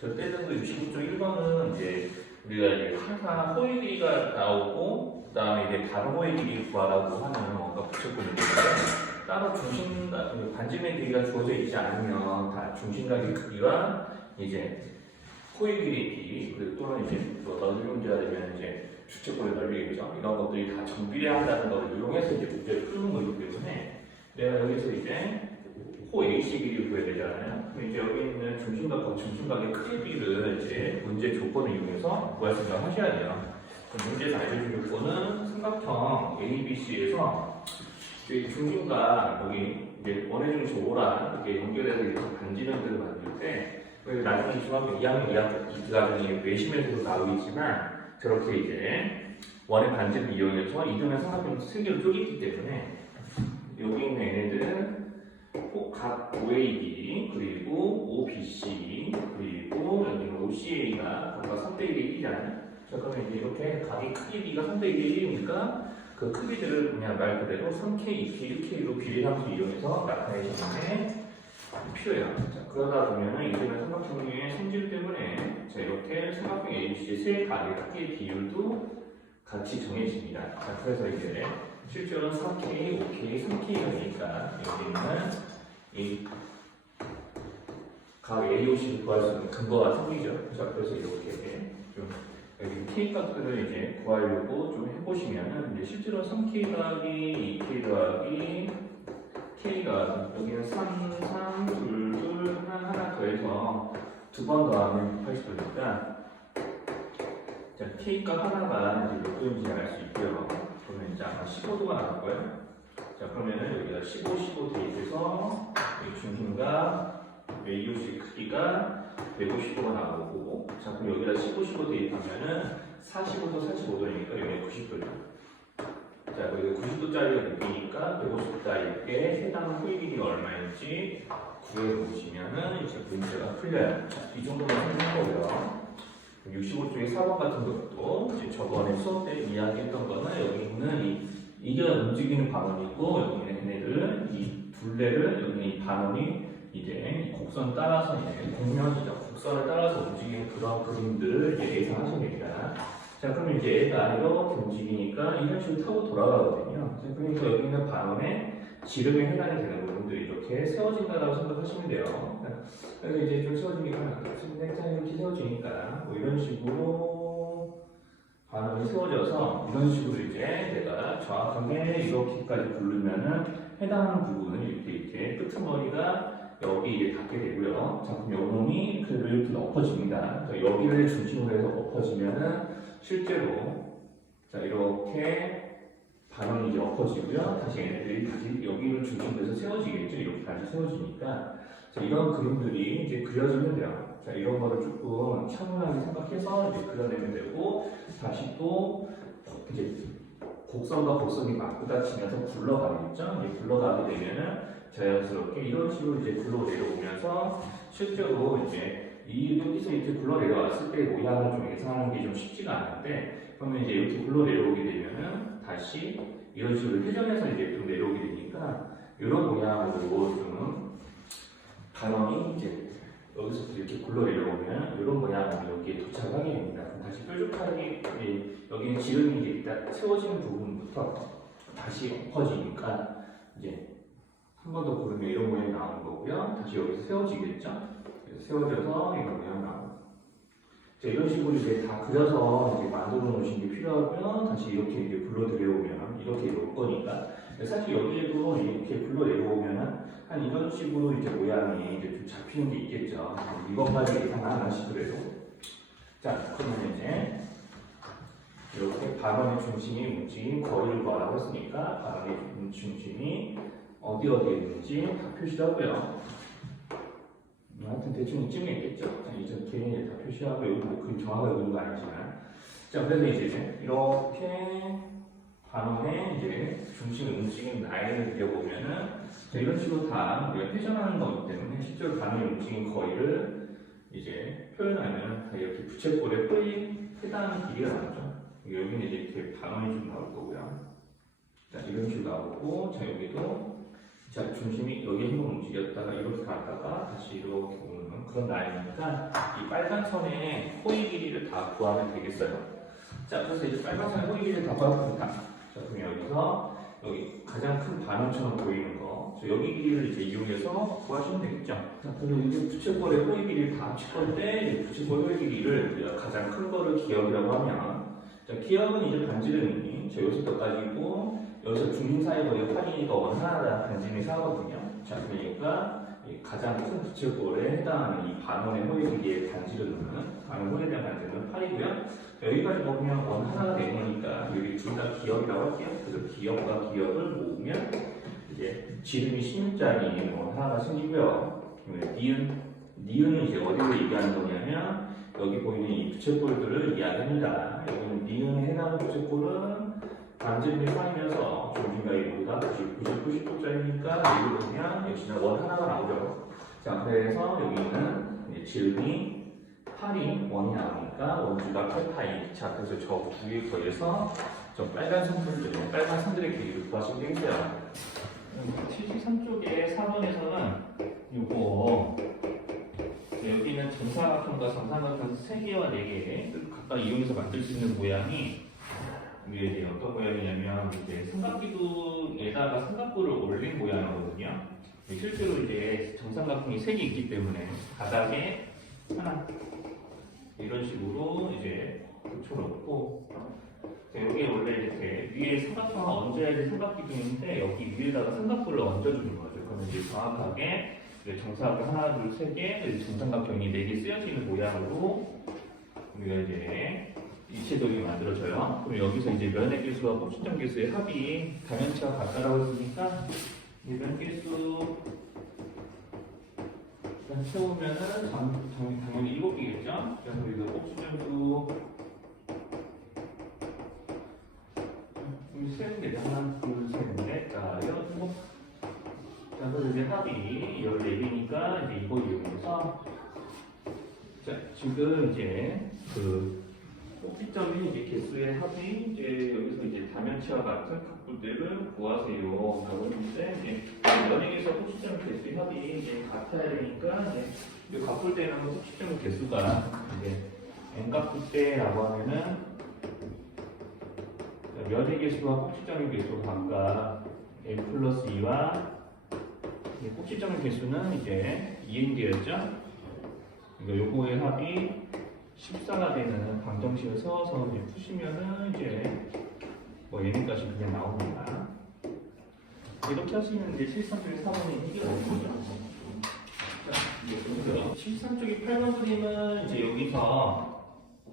절대등급 65.1번은 이제 우리가 이제 항상 호의 길이가 나오고 그 다음에 이제 다른 호의 길이 구하라고 하는 뭔가 문제인데 따로 중심각 반지의 길이가 주어져 있지 않으면 다 중심각의 크기와 이제 호의 길이 길이 그리고 또는 이제 또 넓이 문제가 되면 이제 주체권의 넓이겠죠. 이런 것들이 다 정비례한다는 걸 이용해서 이제 문제를 푸는 거기 때문에 내가 여기서 이제 호 AC 길이를 구해야 되잖아요. 그럼 이제 여기 있는 중심각과 중심각의 크기를 이제 문제 조건을 이용해서 구할 생각을 하셔야 돼요. 그럼 문제에서 알려준 조건은 삼각형 ABC에서 중심각 여기 이제 원의 중심 O랑 이렇게 연결해서 이렇게 반지름들을 만들 때 나중에 중학교 2학년 2학년 2과정이 외심에서도 나오겠지만 저렇게 이제 원의 반지를 이용해서 이등변 삼각형 세 개로 쪼개기 때문에 여기 있는 얘네들은 꼭각 OAB 그리고 OBC 그리고 여기는 OCA가 각각 3대 1이 1이잖아요. 자 그러면 이제 이렇게 각이 크기 B가 3대 1이 1이니까 그 크기들을 그냥 말 그대로 3K, 2K, 1K로 비례함수 이용해서 나타내시는 게 필요해요. 자 그러다 보면은 이제는 삼각형의 성질 때문에 자 이렇게 삼각형 ABC의 세 각의 크기의 비율도 같이 정해집니다. 자 그래서 이제 실제로는 3K, 5K, 3K가 되니까 여기 있는 이 각 AOC를 구할 수 있는 근거가 생기죠. 자, 그래서 이렇게 좀 여기 K 값들을 이제 구하려고 좀 해보시면은 이제 실제로 3K 더하기 2K 더하기 K가 여기는 3, 3, 2, 2, 하나, 하나 더해서 두 번 더하면 80도니까 자, K 값 하나가 이제 몇 도인지 알 수 있고요. 그러면 이제 아마 15도가 나올 거예요. 자, 그러면은 여기다 15, 15 대입해서 이 중심과 AOC 크기가 150도가 나오고, 자, 그럼 여기다 15, 15 대입하면은 45도, 45도니까 여기 90도죠. 자, 여기가 90도짜리가 느끼니까 150도짜리에 해당 호의 길이가 얼마인지 구해보시면은 이제 문제가 풀려요. 자, 이 정도만 생각하고요. 65쪽의 4번 같은 것도 이제 저번에 수업 때 이야기했던 거는 여기 있는 이 이게 움직이는 반원이고 여기 있는 얘네들 이 둘레를 여기 이 반원이 이제 곡선 따라서 이제 공면이죠 곡선을 따라서 움직이는 그런 그림들을 예상하시면 됩니다. 자 그러면 이제 얘가 이렇게 움직이니까 이런 식으로 타고 돌아가거든요. 자, 그러니까 여기 있는 반원에 지름에 해당이 되는 부분들이 이렇게 세워진다고 생각하시면 돼요. 그래서 이제 좀 세워지니까 자 이렇게 세워지니까 뭐 이런 식으로 반응이 세워져서 이런 식으로 이제 내가 정확하게 이렇게까지 부르면은 해당 부분을 이렇게 이렇게 끄트머리가 여기 이제 닿게 되고요. 자 그럼 요 놈이 그래도 이렇게 엎어집니다. 자, 여기를 중심으로 해서 엎어지면은 실제로 자 이렇게 반응이 이제 엎어지고요. 다시 얘네들이 다시 여기를 중심으로 해서 세워지겠죠. 이렇게 다시 세워지니까 자, 이런 그림들이 이제 그려지면 돼요. 자, 이런 거를 조금 차분하게 생각해서 이제 그려내면 되고, 다시 또 이제 곡선과 곡선이 맞부딪히면서 굴러가겠죠? 이제 굴러가게 되면은 자연스럽게 이런 식으로 이제 굴러 내려오면서 실제로 이제 이 여기서 이렇게 굴러 내려왔을 때 모양을 좀 예상하는 게 좀 쉽지가 않은데, 그러면 이제 이렇게 굴러 내려오게 되면은 다시 이런 식으로 회전해서 이제 좀 내려오게 되니까 이런 모양으로 좀 반원이 이제 여기서 이렇게 굴러 내려오면 이런 모양으로 여기에 도착하게 됩니다. 다시 뾰족하게 예, 여기는 지름이 이제 일단 세워지는 부분부터 다시 엎어지니까 이제 한 번 더 고르면 이런 모양이 나오는 거고요. 다시 여기서 세워지겠죠? 세워져서 이런 모양 나오고 자, 이런 식으로 이제 다 그려서 이제 만들어 놓으신 게 필요하고요. 다시 이렇게 이제 굴러 내려오면 이렇게 올 거니까 사실 여기에도 이렇게 굴러 내려오면은 한 이런 식으로 이제 모양이 이제 좀 잡히는 게 있겠죠. 이것까지 예상 안 하시더라도. 자, 그러면 이제 이렇게 반원의 중심이 움직인 거리를 구하라고 했으니까 반원의 중심이 어디 어디에 있는지 다 표시하고요. 하여튼 대충 이쯤에 있겠죠. 자, 이렇게 다 표시하고 여기 뭐그 정확하게 그런 거 아니지만. 자, 그래서 이제 이렇게 반원의 이제 중심 움직임 라인을 그려보면은 자, 이런 식으로 다 우리가 회전하는 거기 때문에 실제로 반응이 움직인 거리를 이제 표현하면 다 이렇게 부채꼴의 뿌리 해당 길이가 나오죠. 여기는 이제 이렇게 반원이 좀 나올 거고요. 자, 이런 식으로 나오고, 자, 여기도 자, 중심이 여기 힘을 움직였다가 이렇게 갔다가 다시 이렇게 오는 그런 라인이니까 이 빨간 선의 호의 길이를 다 구하면 되겠어요. 자, 그래서 이제 빨간 선의 호의 길이를 다 구합니다. 자, 그럼 여기서 여기 가장 큰 반원처럼 보이는 거, 저 여기 길이를 이제 이용해서 구하시면 되겠죠. 자, 그럼 이제 부채꼴의 호의 길이를 다 합칠 이 부채꼴 호의 길이를 우리가 가장 큰 거를 기억이라고 하면, 자, 기억은 이제 반지름이 저 여기서부터까지고, 여기서 중심 사이 거리가 8이니까 원 하나다 반지름이 4거든요. 자, 그러니까 이 가장 큰 부채꼴에 해당하는 이 반원의 호의 길이의 반지름은, 반원 호에 대한 반지름은 8이고요. 여기까지 먹으면 원 하나가 되는 거니까 여기 둘 다 기억이라고 할게요. 그래서 기억과 기억을 모으면 이제 지름이 16짜리 원 하나가 생기고요. 니은, 니은은 이제 어디를 얘기하는 거냐면 여기 보이는 이 부채꼴들을 이야기합니다. 여기는 니은에 해당하는 부채꼴은 반지름이 쌓이면서 중심과 이보다 90, 90, 90도짜리니까 여기 보면 역시나 원 하나가 나오죠. 자, 그래서 여기는 지름이 8이 원이 나오니까 원주가 8파이. 자, 그래서 저 두개 거에서 저 빨간 저 빨간 선들의 길이를 구하시면 되겠어요. 73쪽에 4번에서는 요거 여기는 정사각형과 정사각형 3개와 4개 각각 이용해서 만들 수 있는 모양이 이게 이제 어떤 모양이냐면 이제 삼각기둥에다가 삼각부를 올린 모양이거든요. 실제로 이제 정삼각형이 3개 있기 때문에 바닥에 하나 이런 식으로 이제 붙여놓고 자, 여기 원래 이렇게 위에 삼각형을 얹어야 될 삼각기둥인데 여기 위에다가 삼각부를 얹어주는 거죠. 그러면 이제 정확하게 이제 정사각형 하나, 둘, 세 개, 정삼각형이 네 개 쓰여지는 모양으로 우리가 이제 입체적이 만들어져요. 그럼 여기서 이제 면의 개수와 꼭지점 개수의 합이 당연치와 같다라고 했으니까 이면 개수 일단 채우면은 당, 당, 당연히 일곱 개겠죠? 그래서 이거 꼭지점도 음, 세는 게 하나, 둘, 셋, 넷, 자, 일곱 자, 그래서 이제 합이 14개니까 이제 이거 이용해서 자, 지금 이제 그 꼭지점이 이제 개수의 합이 이제 여기서 이제 다면치와 같은 각분들을 구하세요. 라고 했는데 이제 연행에서 꼭지점 개수의 합이 이제 같아야 되니까 이 각분대는 꼭지점 개수가 이제 n 각분대라고 하면은 면의 개수와 꼭지점의 개수가 각각 n 플러스 2와 꼭지점의 개수는 이제 2n개였죠? 그러니까 요거의 합이 14가 되는 방정식을 써서 이제 푸시면은 이제 뭐 얘네까지 그냥 나옵니다. 이렇게 하시면 이제 73쪽에 4번이 이게? 자, 73쪽에 8번 그림은 이제 여기서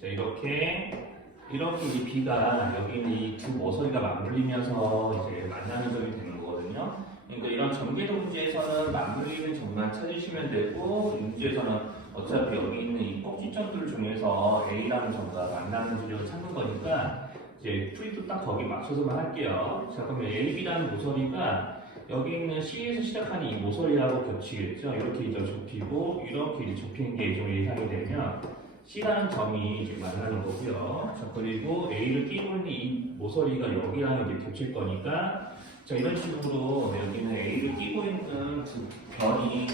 자, 이렇게 이렇게 이 B가 여기 있는 이 두 모서리가 맞물리면서 이제 만나는 점이 되는 거거든요. 그러니까 이런 전개도 문제에서는 맞물리는 점만 찾으시면 되고 이 문제에서는 어차피 여기 있는 이 꼭지점들 중에서 A라는 점과 만나는 지점을 찾는 거니까 이제 풀이도 딱 거기 맞춰서만 할게요. 자 그러면 A, B라는 모서리가 여기 있는 C에서 시작하는 이 모서리하고 겹치겠죠. 이렇게 이제 좁히고 이렇게 이제 좁히는 게좀 예상이 되면 C라는 점이 이제 만나는 거고요. 자 그리고 A를 끼고 있는 이 모서리가 여기랑 이제 겹칠 거니까 자 이런 식으로 여기는 A를 끼고 있는 두 변이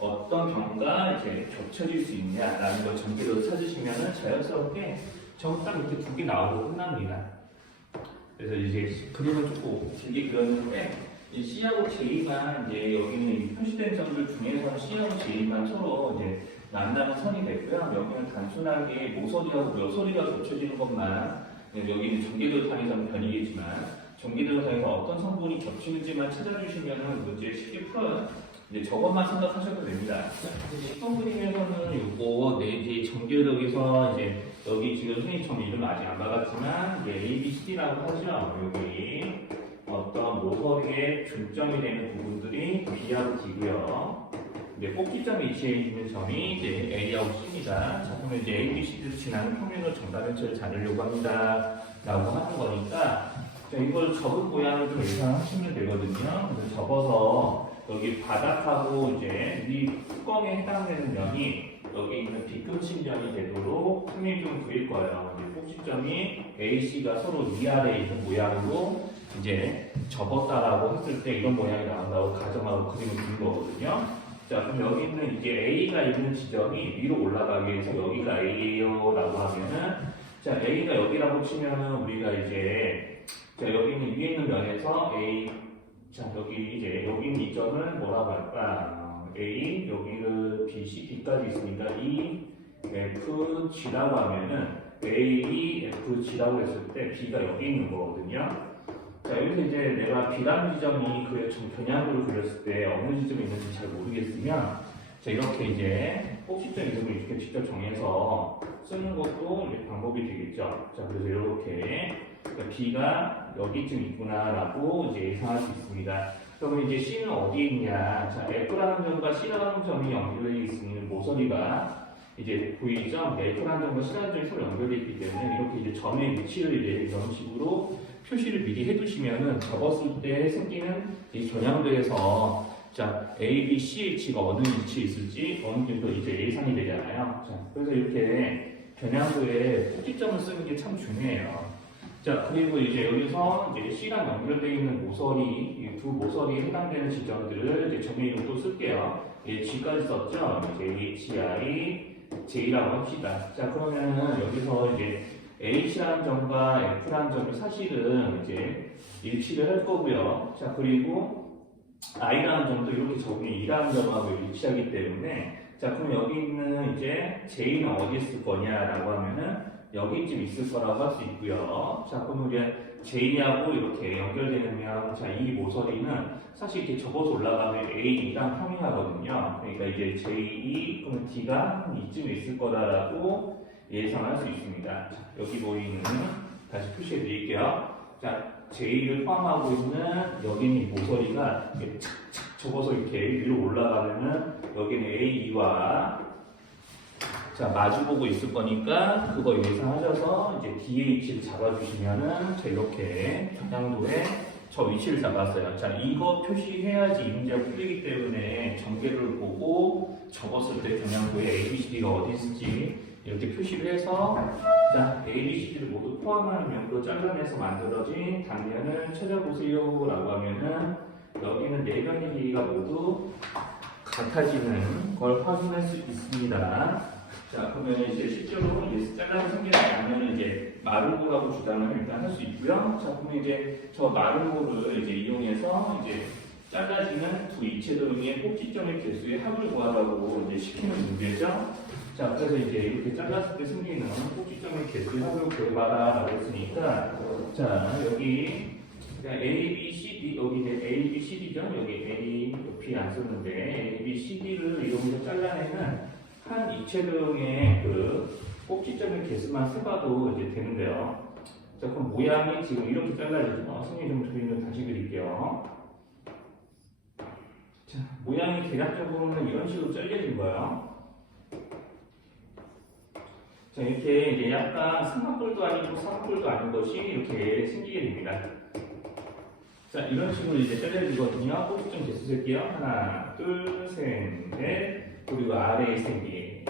어떤 변과 이제 겹쳐질 수 있냐라는 걸 전개로 찾으시면 자연스럽게 저거 딱 이렇게 두 개 나오고 끝납니다. 그래서 이제 그림을 조금 길게 그렸는데 이 C하고 J가 이제 여기는 이 표시된 점들 중에서 C하고 J만 서로 이제 만나는 선이 되고요. 여기는 단순하게 모서리하고 묘서리가 겹쳐지는 것만 여기는 전개도상에서는 변이겠지만 전개도상에서 어떤 성분이 겹치는지만 찾아주시면 문제 쉽게 풀어요. 이제 저것만 생각하셔도 됩니다. 10번 그림에서는 요거 네 이제 전개력에서 이제 여기 지금 선생님 점 이름 아직 안 받았지만 이제 A, B, C, D라고 하죠. 여기 어떤 모서리의 중점이 되는 부분들이 B하고 D고요. 이제 꼭지점이 위치해 있는 점이 이제 A하고 C입니다. 자, 그러면 이제 A, B, C를 지나는 평면을 정답면체를 잡으려고 합니다. 라고 하는 거니까 자, 이걸 접은 모양을 좀 예상하시면 되거든요. 그래서 접어서 여기 바닥하고 이제 이 뚜껑에 해당되는 면이 여기 있는 뒤꿈치 면이 되도록 평면이 좀 그릴 거예요. 이제 꼭지점이 AC가 서로 위아래에 있는 모양으로 이제 접었다라고 했을 때 이런 모양이 나온다고 가정하고 그림을 그린 거거든요. 자, 그럼 여기 있는 이제 A가 있는 지점이 위로 올라가기 위해서 여기가 A요라고 하면은 자, A가 여기라고 치면은 우리가 이제 자, 여기 있는 위에 있는 면에서 A 자, 여기 이제 여기 있는 이 점을 뭐라고 할까? 어, A 여기를 B, C, D까지 있으니까 E, F, G라고 하면은 A, F, G라고 했을 때 B가 여기 있는 거거든요. 자, 여기서 이제 내가 B라는 지점이 좀 겨냥으로 그렸을 때 어느 지점에 있는지 잘 모르겠으면 자, 이렇게 이제 꼭지점 이름을 이렇게 직접 정해서 쓰는 것도 방법이 되겠죠. 자, 그래서 이렇게 그러니까 B가 여기쯤 있구나라고 이제 예상할 수 있습니다. 그러면 이제 C는 어디에 있냐? 자, F라는 점과 C라는 점이 연결되어 있는 모서리가 이제 보이죠? F라는 점과 C라는 점이 서로 연결되어 있기 때문에 이렇게 이제 점의 위치를 이제 이런 식으로 표시를 미리 해두시면은 적었을 때 생기는 이 겨냥도에서 자 A, B, C, H가 어느 위치에 있을지 어느 정도 이제 예상이 되잖아요. 자 그래서 이렇게 겨냥도에 꼭지점을 쓰는 게 참 중요해요. 자 그리고 이제 여기서 이제 C랑 연결되어 있는 모서리 이두 모서리에 해당되는 지점들을 이제 이름도 쓸게요. 예, G까지 썼죠. 이제 H, I, J라고 합시다. 자 그러면은 여기서 이제 H라는 점과 F라는 점이 사실은 이제 일치를 할 거고요. 자, 그리고 I라는 점도 이렇게 적으면 2라는 점하고 일치하기 때문에 자, 그럼 여기 있는 이제 J는 어디 있을 거냐라고 하면은 여기쯤 있을 거라고 할 수 있고요. 자, 그럼 이제 J하고 이렇게 연결되면 자, 이 모서리는 사실 이렇게 접어서 올라가면 A랑 평행하거든요. 그러니까 이제 J, 그러면 D가 한 이쯤에 있을 거다라고 예상할 수 있습니다. 자, 여기 보이는 다시 표시해 드릴게요. 자, J를 포함하고 있는 여기 있는 이 모서리가 이렇게 착착 접어서 이렇게 위로 올라가면은 여기는 AE와 자, 마주보고 있을 거니까 그거 예상하셔서 이제 DH를 잡아주시면은 자, 이렇게 경상도에 저 위치를 잡았어요. 자, 이거 표시해야지 임대가 풀리기 때문에 전개를 보고 적었을 때 경상도에 ABCD가 어디 있을지 이렇게 표시를 해서 자, ABCD를 모두 포함하는 면으로 잘라내서 만들어진 단면을 찾아보세요 라고 하면은 여기는 네 변의 길이가 모두 같아지는 걸 확인할 수 있습니다. 자, 그러면 이제 실제로 이제 잘라서 생기는 단면은 이제 마름모라고 주장을 일단 할 수 있고요. 자, 그러면 이제 저 마름모를 이제 이용해서 이제 잘라지는 두 이체 도형의 꼭지점의 개수의 합을 구하라고 이제 시키는 문제죠. 자, 그래서 이제 이렇게 잘랐을 때 생기는 꼭지점의 개수의 합을 구해봐라 라고 했으니까 자, 여기 A, B, C, D 여기 이제 A, B, C, D죠. 여기 A, B 안 썼는데 A, B, C, D를 이용해서 잘라내는 한 이체도형의 그 꼭지점의 개수만 세봐도 이제 되는데요. 자, 그럼 모양이 지금 이렇게 잘라지죠. 어, 선생님 좀 그림을 다시 그릴게요. 자, 모양이 대략적으로는 이런 식으로 잘려진 거예요. 자, 이렇게 이제 약간 삼각뿔도 아니고 사각뿔도 아닌 것이 이렇게 생기게 됩니다. 자, 이런 식으로 이제 잘려지거든요. 꼭지점 개수 셀게요. 하나, 둘, 셋, 넷. 그리고 아래에 세 개.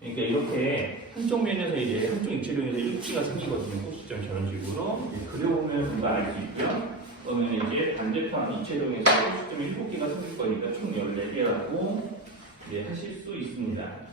그러니까 이렇게 한쪽 면에서 이제 한쪽 입체령에서 일치가 생기거든요. 꼭지점 저런 식으로. 그려보면 알수 있죠. 그러면 이제 반대편 입체령에서 꼭지점이 7개가 생길 거니까 총 14개라고 이제 하실 수 있습니다.